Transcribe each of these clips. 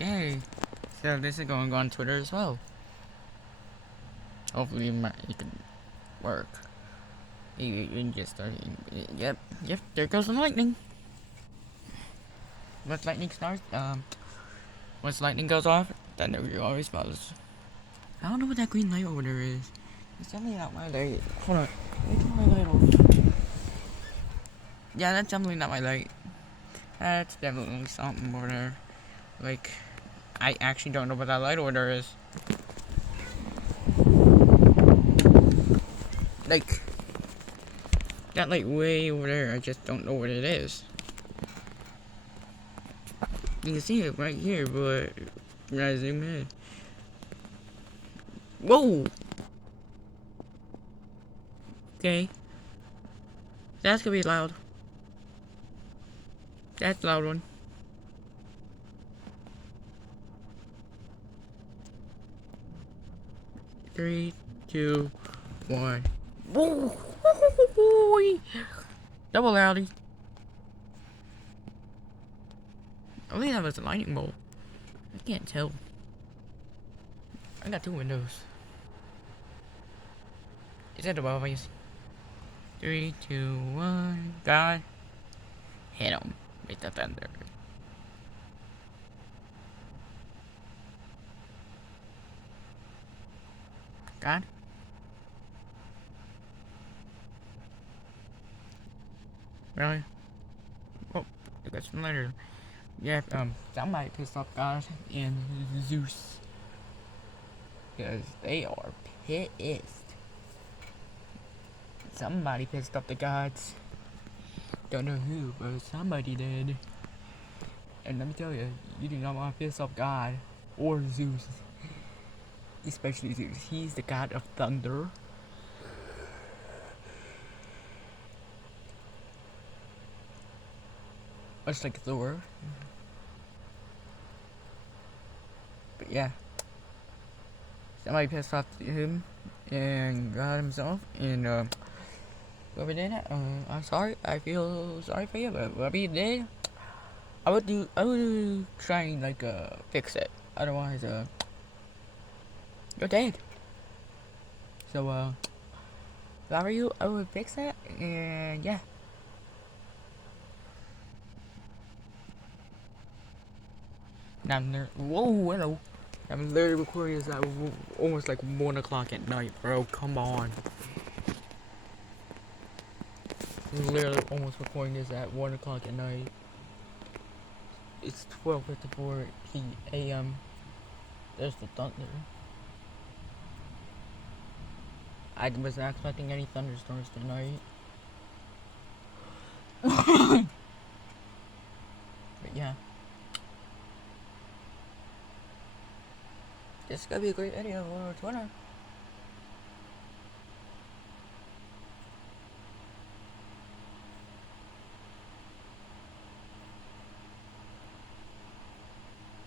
Okay, so this is going on Twitter as well. Hopefully it can work. You can just start. Yep, there goes the lightning. Once lightning starts, once lightning goes off, thunder always follows. I don't know what that green light over there is. It's definitely not my light. Hold on, let me turn my light off. Yeah, that's definitely not my light. That's definitely something over there. Like, I actually don't know what that light over there is. Like, that light way over there, I just don't know what it is. You can see it right here, but when I zoom in. Whoa! Okay. That's gonna be loud. That's a loud one. Three, two, one. Whoa! Double loudy. I believe that was a lightning bolt. I can't tell. I got two windows. Is that above us? 3, 2, 1. God. Hit him with the thunder. God. Really? Oh, I got some later. Yeah, somebody pissed off God and Zeus. Because they are pissed. Somebody pissed off the gods. Don't know who, but somebody did. And let me tell you, you do not want to piss off God or Zeus. Especially Zeus. He's the god of thunder. Much like Thor. But yeah. Somebody pissed off him and God himself. And whoever did that, I'm sorry. I feel sorry for you, but whatever you did, I would try and like fix it. Otherwise, you're dead. So if I were you, I would fix that, and yeah. Now I'm there. Whoa, hello. I'm literally recording this at almost like 1 o'clock at night, bro. Come on. I'm literally almost recording this at 1 o'clock at night. It's 12:54 a.m. There's the thunder. I was not expecting any thunderstorms tonight. But yeah. This is gonna be a great video for Twitter.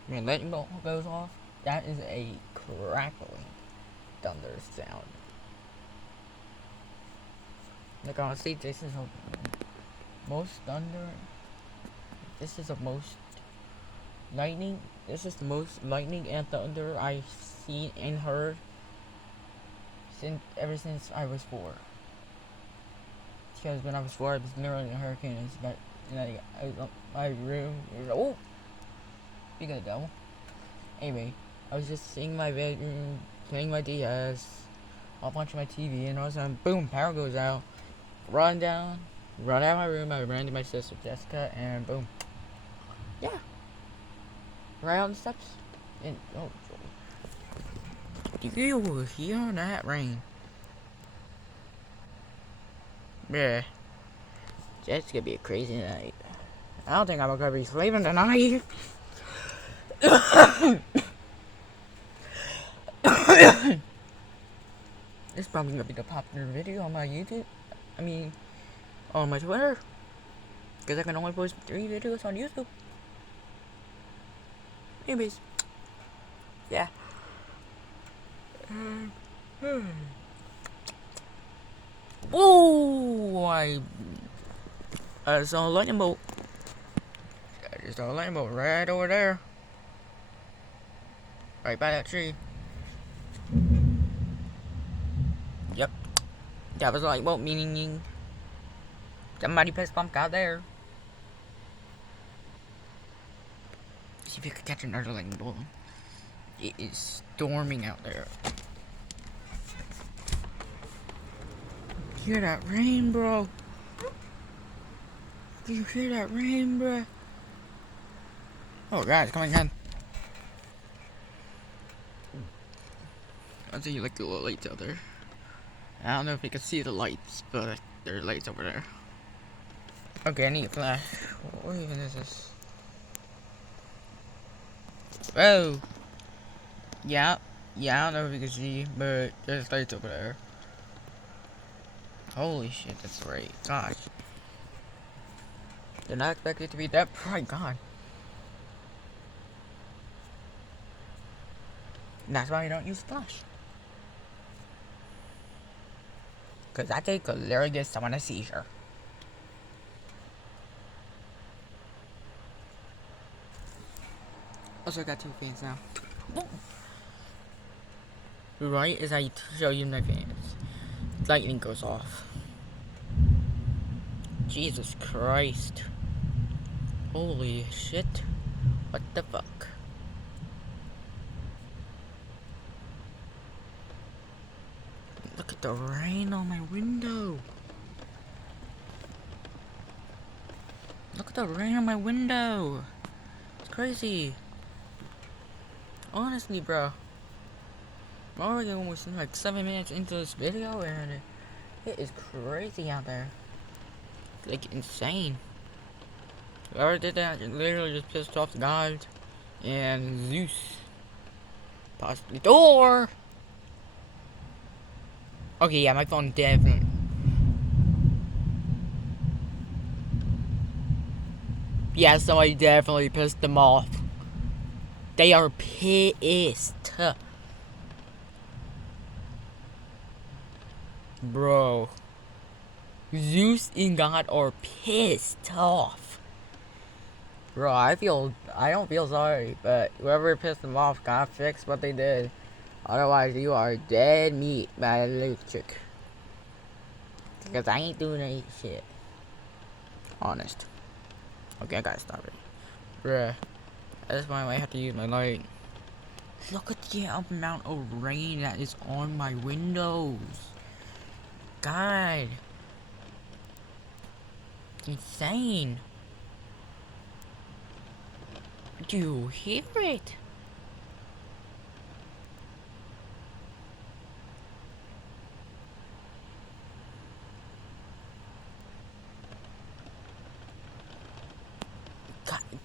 When lightning bolt goes off, that is a crackling thunder sound. Like honestly, this is a most thunder. This is the most lightning. This is the most lightning and thunder I've seen and heard ever since I was 4. Because when I was 4, I was literally in a hurricane. And I was in my room. Oh, you got a devil. Anyway, I was just sitting in my bedroom, playing my DS, while watching my TV, and all of a sudden, boom, power goes out. Run out of my room. I ran to my sister Jessica, and boom, yeah, right on the steps. And oh, you hear that rain? Yeah, it's gonna be a crazy night. I don't think I'm gonna be sleeping tonight. It's probably gonna be the popular video on my YouTube. I mean, on my Twitter. Because I can only post 3 videos on YouTube. Anyways. Yeah. Whoa! I saw a lightning bolt. I just saw a lightning bolt right over there. Right by that tree. Yep. That was like, well, meaning somebody pissed bump out there. See if you could catch another lightning bolt. It is storming out there. Hear that rain, bro? Do you hear that rain, bro? Oh god, it's coming again. I see like the little lights out there. I don't know if you can see the lights, but there are lights over there. Okay, I need a flash. What even is this? Oh! Yeah, I don't know if you can see, but there's lights over there. Holy shit, that's great. Gosh. Did not expect it to be that bright, god. And that's why I don't use flash. Cause that thing could literally give someone a seizure. Also, I got 2 fans now. Right as I show you my fans, lightning goes off. Jesus Christ. Holy shit. What the fuck? Look at the rain on my window. Look at the rain on my window. It's crazy. Honestly, bro. I'm already almost like 7 minutes into this video and it is crazy out there. Like insane. Whoever did that literally just pissed off the gods and Zeus. Possibly Thor. Okay, yeah, my phone definitely. Yeah, somebody definitely pissed them off. They are pissed. Bro. Zeus and God are pissed off. Bro, I don't feel sorry, but whoever pissed them off gotta fix what they did. Otherwise, you are dead meat by electric. Because I ain't doing any shit. Honest. Okay, I gotta stop it. Bruh. At this point, I might have to use my light. Look at the amount of rain that is on my windows. God. Insane. Do you hear it?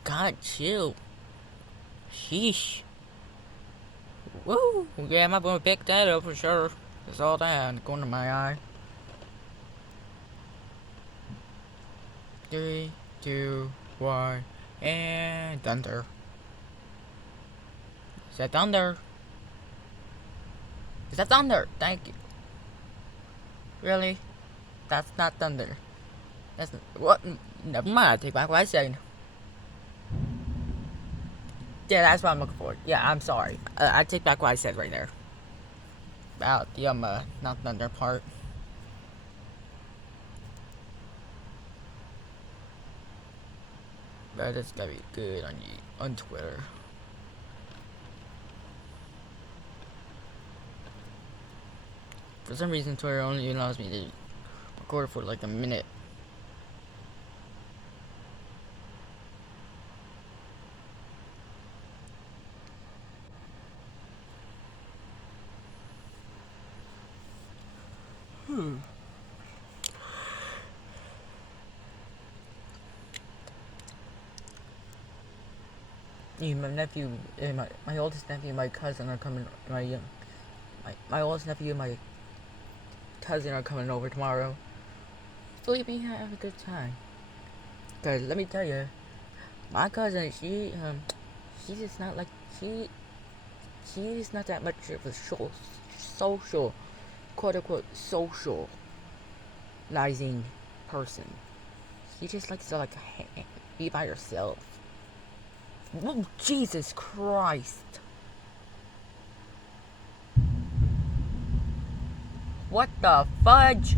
God, chill. Sheesh. Woo! Yeah, I'm gonna pick that up for sure. That's all that in the corner of my eye. 3, 2, 1, and thunder. Is that thunder? Is that thunder? Thank you. Really? That's not thunder. That's what? Never mind. I take back what I said. Yeah, that's what I'm looking for. Yeah, I'm sorry. I take back what I said right there. About the not thunder part. But it's gonna be good on Twitter. For some reason, Twitter only allows me to record for like a minute. My nephew, my oldest nephew, and my cousin are coming. My oldest nephew and my cousin are coming over tomorrow. So we can have a good time. Cause let me tell you, my cousin, she's just not like she's not that much of a social, quote unquote socializing person. She just likes to like be by herself. Oh, Jesus Christ. What the fudge?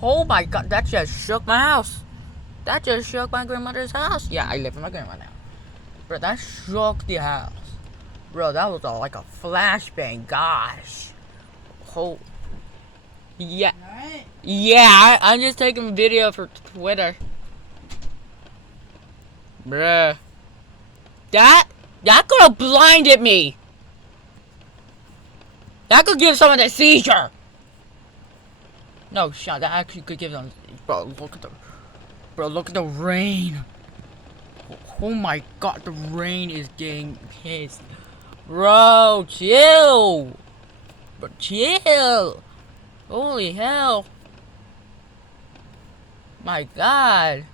Oh my god, that just shook my house. That just shook my grandmother's house. Yeah, I live with my grandma now. Bro, that shook the house. Bro, that was all like a flashbang. Gosh. Oh. Yeah. Alright. Yeah, I'm just taking a video for Twitter. Bruh. That could have blinded me. That could give someone a seizure. No, shot. That actually could give them. Bro, look at the rain. Oh my god, the rain is getting pissed. Bro, chill. Bro, chill. Holy hell. My god.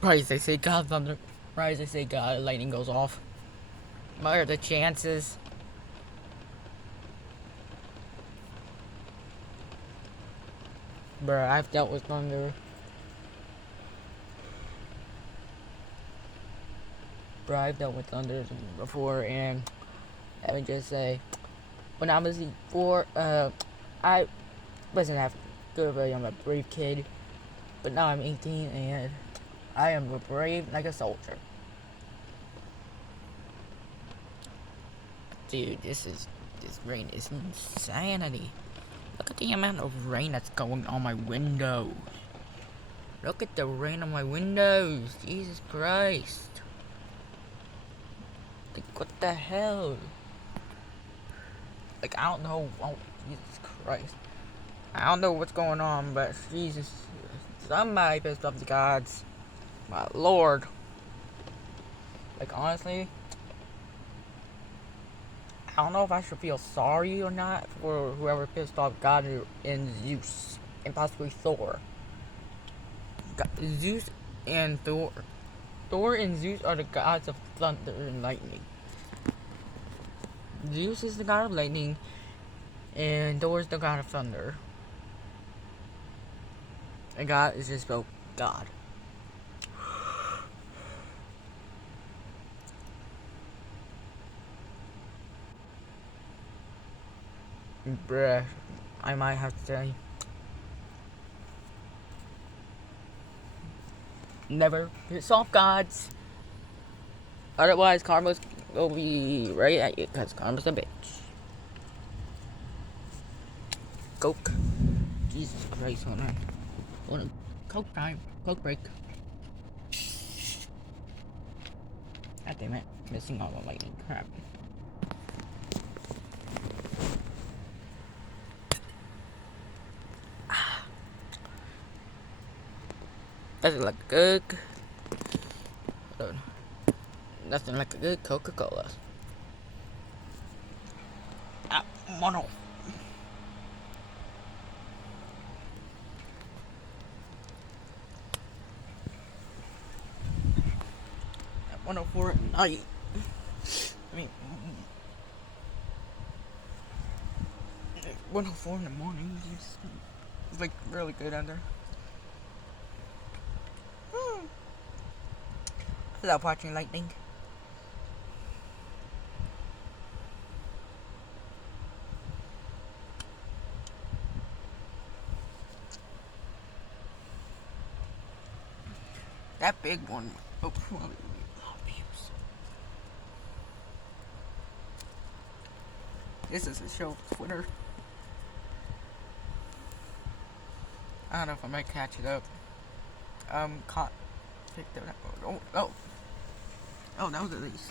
Right, they say God thunder. Right, they say God lightning goes off. What are the chances? Bruh, I've dealt with thunder. Bruh, I've dealt with thunder before, and let me just say, when I was 4, I wasn't that good, but I'm a brave kid. But now I'm 18, and I am brave like a soldier. Dude, this rain is insanity. Look at the amount of rain that's going on my windows. Look at the rain on my windows. Jesus Christ. Like, what the hell? Like, I don't know. Oh, Jesus Christ. I don't know what's going on, but Jesus. Somebody pissed off the gods. My lord. Like, honestly, I don't know if I should feel sorry or not for whoever pissed off God and Zeus. And possibly Thor. Zeus and Thor. Thor and Zeus are the gods of thunder and lightning. Zeus is the god of lightning, and Thor is the god of thunder. And God is just spelled God. Bruh, I might have to say, never piss off gods. Otherwise, karma will be right at you, because karma's a bitch. Coke. Jesus Christ, hold on. Hold on. Coke time. Coke break. God damn it. Missing all the lightning. Crap. Doesn't look good. Hold on. Nothing like a good Coca-Cola. Ah, mono. At 104 at night. I mean, 104 in the morning. It's like really good out there. I love watching lightning. That big one. Oh, probably a lot of views. This is a show Twitter. I don't know if I might catch it up. Picked it up. Oh, that was at least.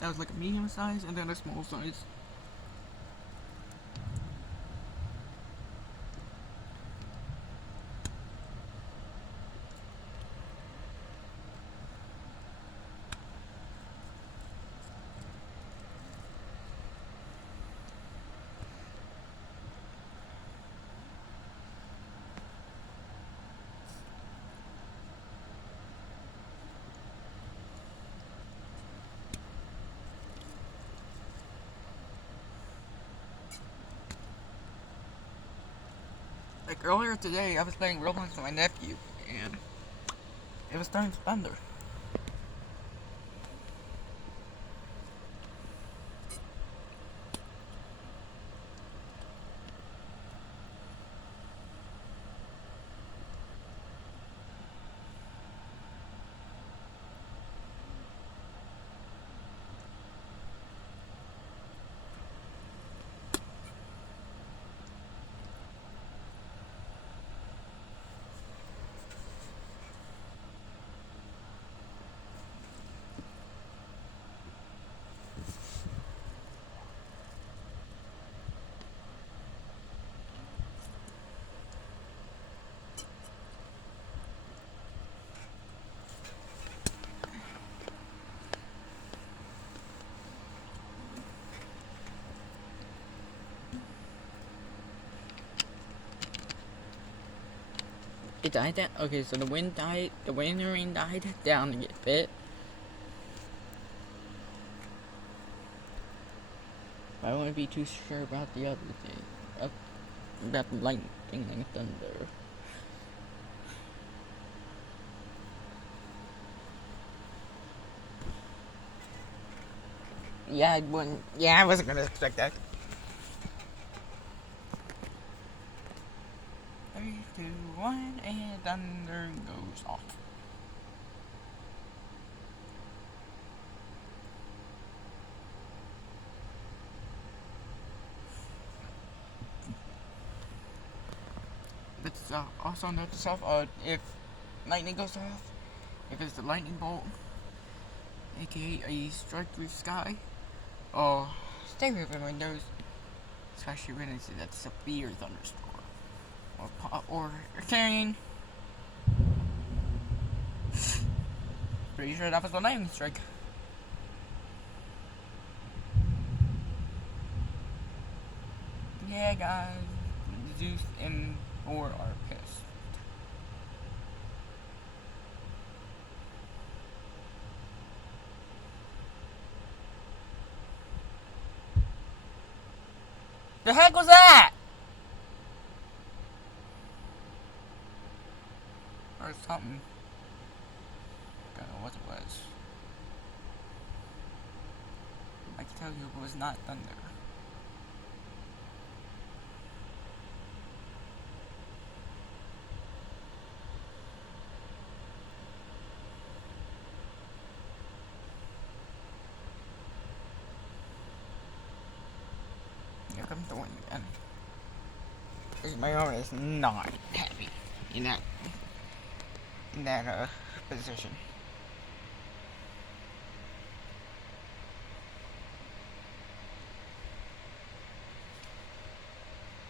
That was like a medium size and then a small size. Like earlier today, I was playing Roblox with my nephew, and it was starting to thunder. It died down. Okay, so the wind died. The wind and rain died down to get fit. I wouldn't be too sure about the other thing. About the lightning and thunder. Yeah, I wouldn't. Yeah, I wasn't gonna expect that. 3, 2, 1, and thunder goes off. Let's also note this off. If lightning goes off, if it's the lightning bolt, aka a strike through the sky, stay away from windows, especially when it's that severe thunderstorm or hurricane. Pretty sure that was a lightning strike. Yeah, guys, Zeus and Thor are pissed. The heck was that? Or something. I don't know what it was. I can tell you it was not thunder. Here comes the wind again. My arm is not happy in that position.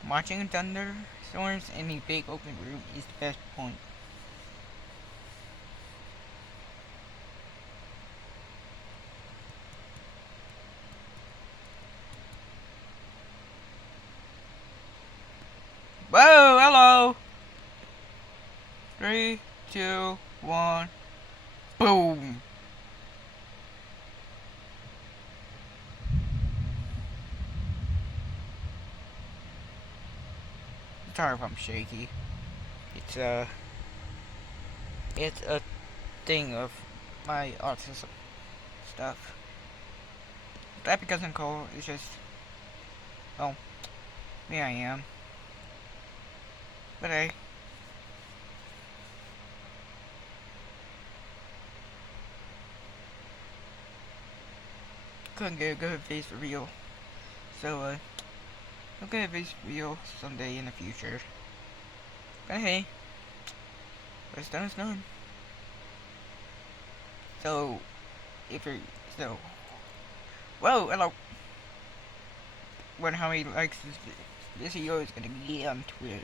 Watching thunderstorms in a big open room is the best point. Whoa, hello! 3, 2, 1, boom! Sorry if I'm shaky. It's a thing of my autism stuff. That because I'm cold, it's just, oh, here I am. But hey. Couldn't get a good face reveal. So, I'll get a face reveal someday in the future. But hey, what's done is done. So, whoa, hello. Wonder how many likes this video is gonna get on Twitter.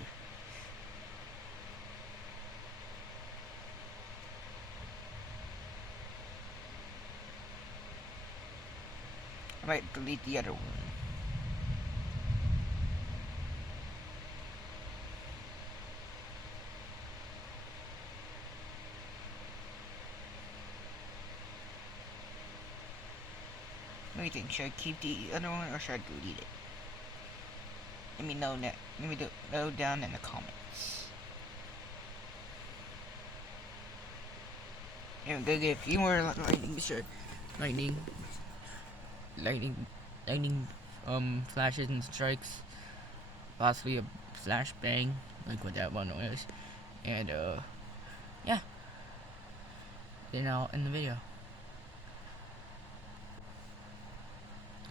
I might delete the other one. Let me think, should I keep the other one or should I delete it? Let me know down in the comments. And I'm gonna get a few more lightning flashes and strikes, possibly a flash bang like what that one was, and yeah, then I'll end the video.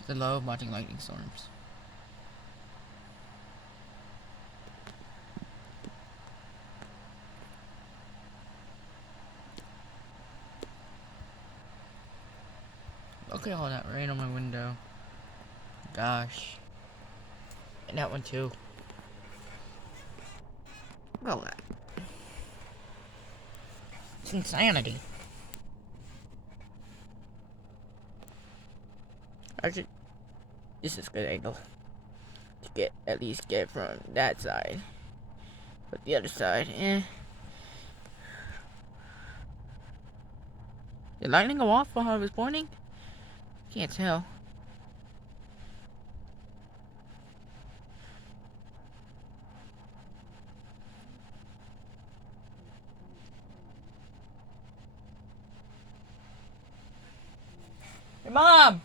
I love watching lightning storms. Look at all that rain on my window. Gosh. And that one too. Well, it's insanity. This is a good angle to at least get from that side. But the other side, Did lightning go off while I was pointing? Can't tell. Hey, Mom!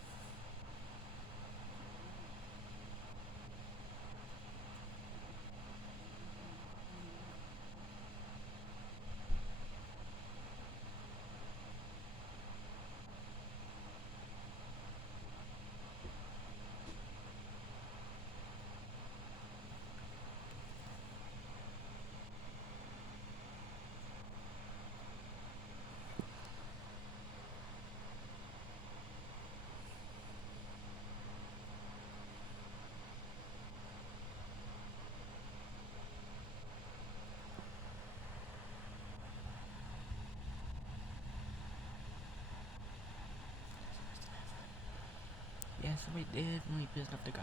Yeah, somebody definitely pissed off the gods.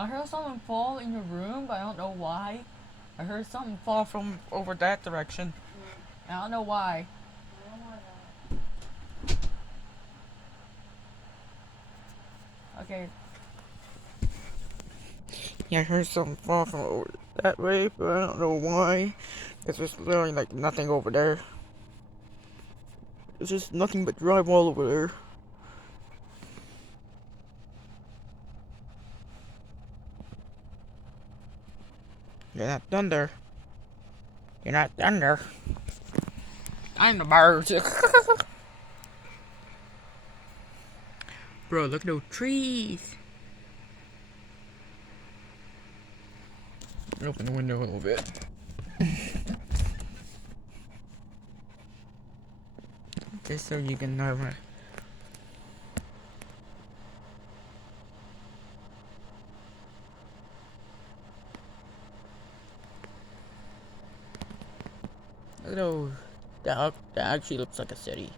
I heard something fall in your room, but I don't know why. I heard something fall from over that direction. I don't know why. Okay. Yeah, I heard something fall from over that way, but I don't know why. It's just literally like nothing over there. It's just nothing but drywall over there. You're not thunder. You're not thunder. I'm the bird. Bro, look at those trees. Open the window a little bit. Just so you can know. Look at those. That actually looks like a city.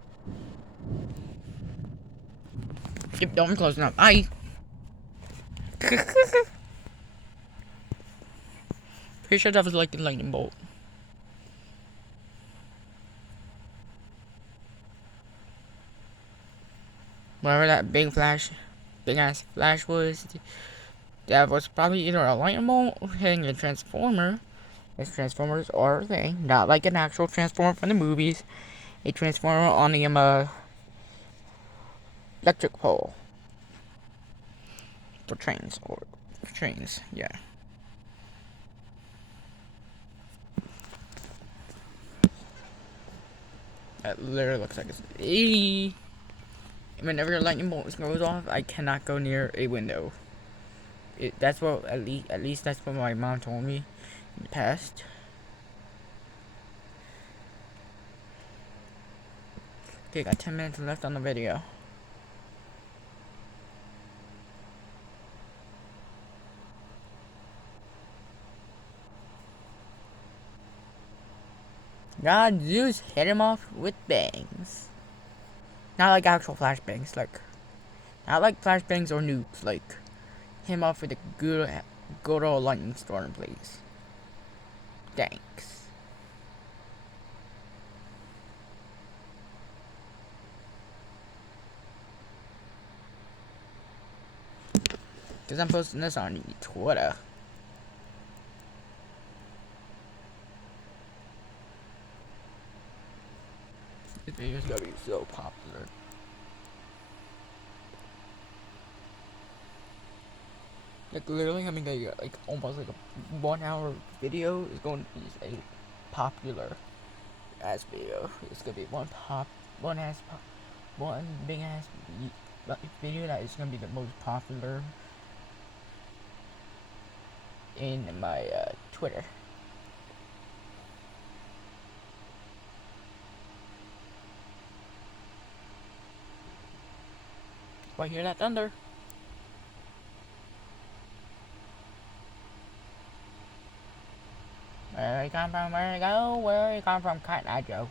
Yep, don't be close enough. Pretty sure that was like the lightning bolt. Whatever that big ass flash was, that was probably either a lightning bolt hitting a transformer. As transformers are a thing, not like an actual transformer from the movies. A transformer on the electric pole for trains, yeah. That literally looks like it's whenever a lightning bolt goes off, I cannot go near a window. That's what at least that's what my mom told me in the past. Okay, got 10 minutes left on the video. God, Zeus hit him off with bangs. Not like actual flashbangs, not like flashbangs or nukes, like him off with a good old lightning storm, please. Thanks. Because I'm posting this on Twitter. This video's gonna be so popular. Like literally having a almost like a 1 hour video is going to be a popular ass video. It's gonna be one big ass video that is gonna be the most popular in my Twitter. I hear that thunder. Where you come from? Where you go? Where you come from? Cat Eye Joe.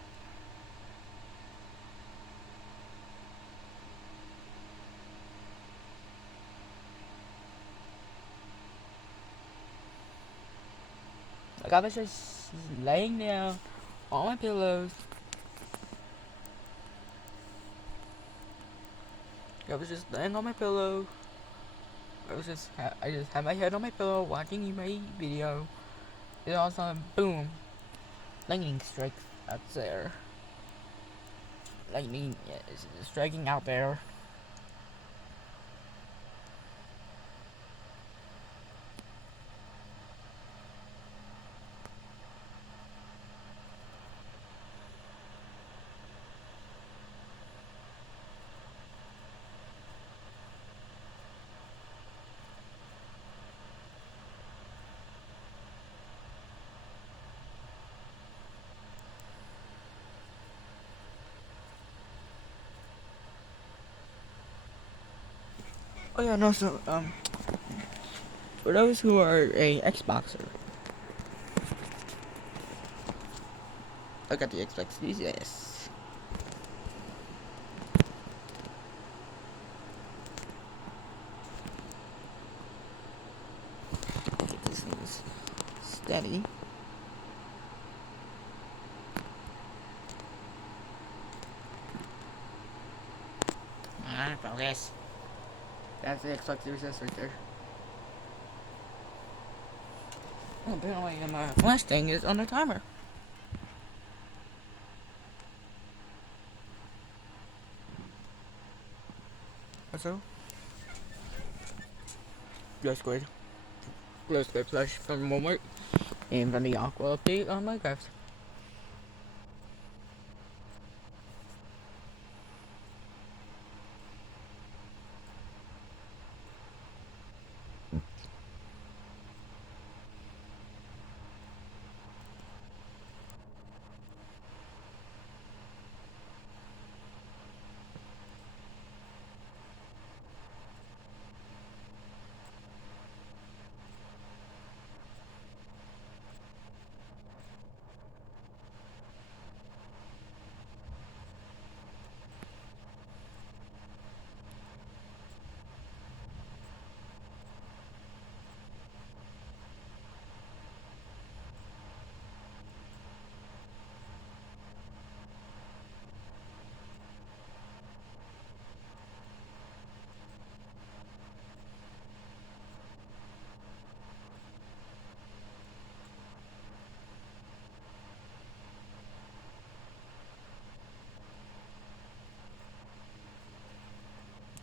Like I was just laying down on my pillows. I was just laying on my pillow. I just had my head on my pillow watching my video. And all of a sudden, boom, lightning strikes out there. Lightning is striking out there. Oh yeah, no, so for those who are a Xboxer, I got the Xbox Series S. Get this thing steady. Focus. That's the Xbox Series S right there. Oh, apparently my flash thing is on the timer. So, just good. Let's go flash from Walmart and from the Aqua update on Minecraft.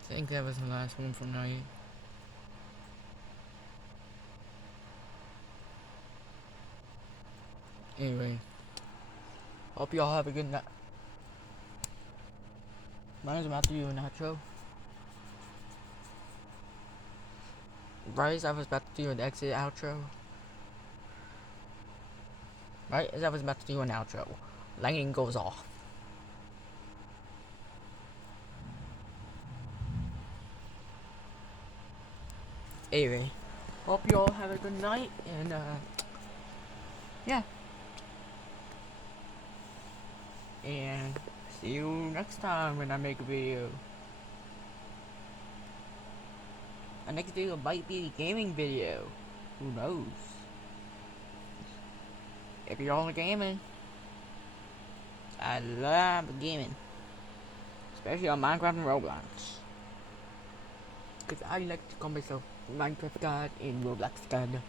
I think that was the last one for night. Anyway, hope y'all have a good night. Mine's about to do an outro. Right as I was about to do an exit outro. Right as I was about to do an outro, lightning goes off. Anyway, hope you all have a good night, and yeah. And see you next time when I make a video. My next video might be a gaming video. Who knows? If you're all gaming, I love gaming. Especially on Minecraft and Roblox. Because I like to call myself Minecraft God and Roblox God.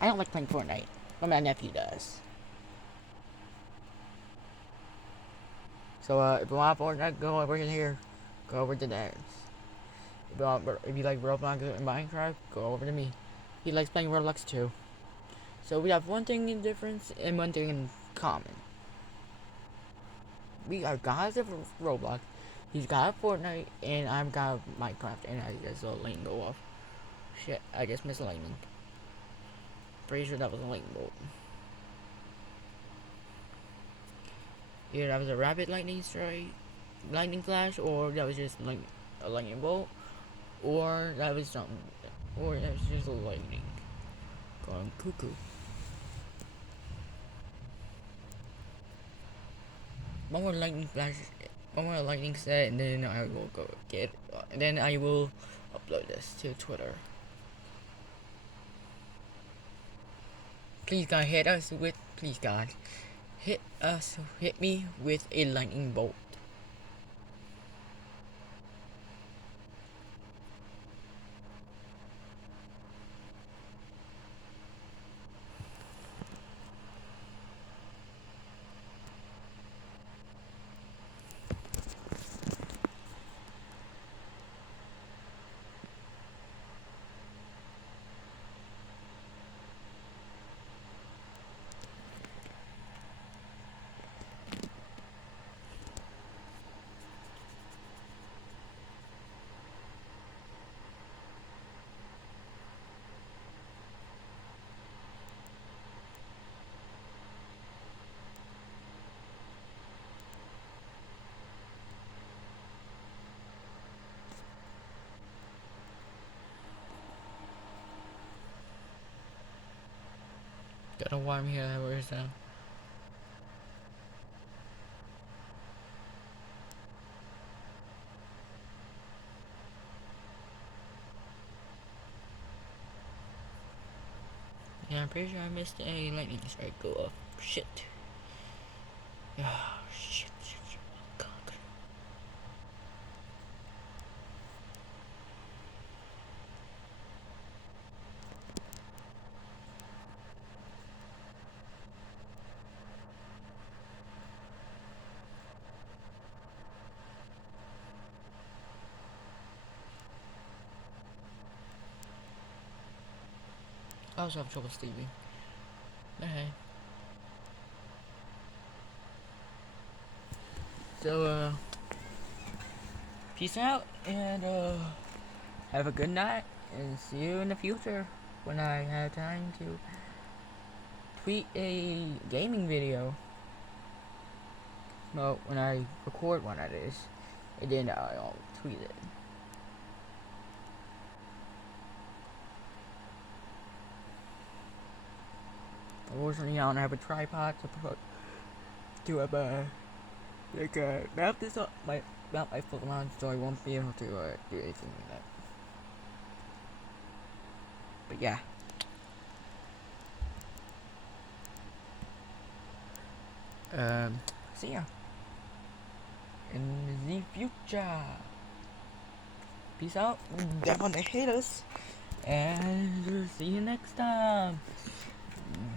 I don't like playing Fortnite, but my nephew does. So if you want Fortnite, go over here. Go over to theirs. If you like Roblox and Minecraft, go over to me. He likes playing Roblox too. So we have one thing in difference and one thing in common. We are guys of Roblox. He's got Fortnite and I've got Minecraft, and I just saw a lane go off. Shit, I just missed a lightning. Pretty sure that was a lightning bolt. Either that was a rapid lightning strike, lightning flash, or that was just lightning. a lightning bolt, or that was something, or that's just a lightning going cuckoo. One more lightning flash, one more lightning set, and then I will go get, and then I will upload this to Twitter. Please God, hit me with a lightning bolt. Don't know why I'm here. Where is that? Yeah, I'm pretty sure I missed a lightning strike go off. Shit. Ah, shit. God. I also have trouble sleeping. But hey. So, peace out, and, have a good night, and see you in the future when I have time to tweet a gaming video. Well, when I record one, that is. And then I'll tweet it. Unfortunately, I don't have a tripod to put to mount this up mount my phone on, so I won't be able to do anything like that. But yeah. See ya in the future. Peace out, them on the haters, and see you next time.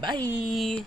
Bye.